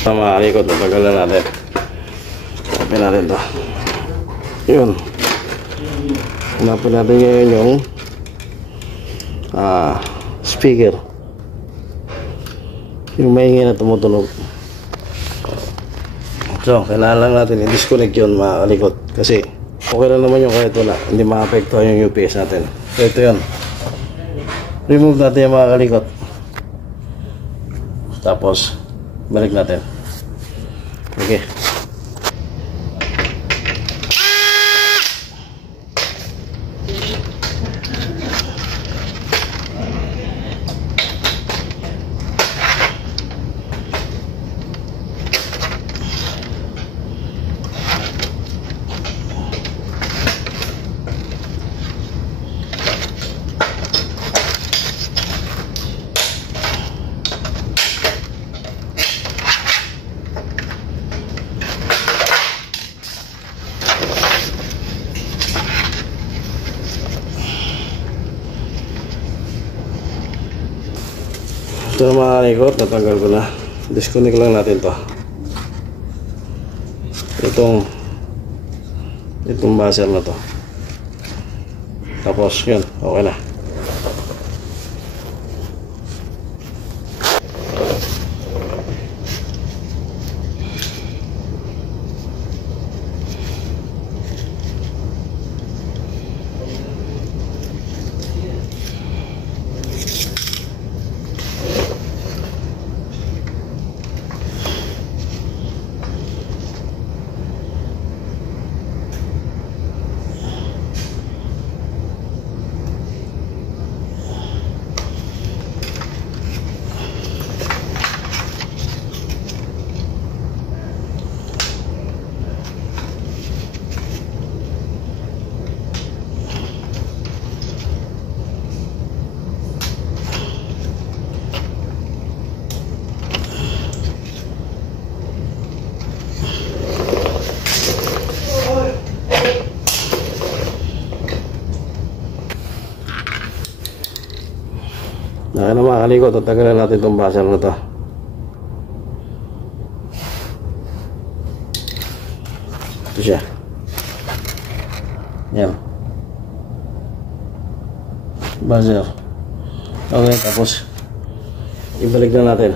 Mga kalikot, natagal na natin. Open natin to. Yun. Hanapin natin ngayon yung speaker. Yung maingay na tumutunog. So, kailangan lang natin i-disconnect yun, mga kalikot. Kasi okay lang naman yung kahit wala. Hindi ma-apektuhan yung UPS natin. So, ito yun. Remove natin yung mga kalikot. Tapos, balik natin. Okay. Ito mga kalikot, natanggal ko na. Disconnect lang natin to. Itong buzzer na to. Tapos yun, okay na. Ano mga kalikot, tatagalan natin itong buzzer na to. Ito siya. Yan. Buzzer. Okay, tapos ibalik na natin.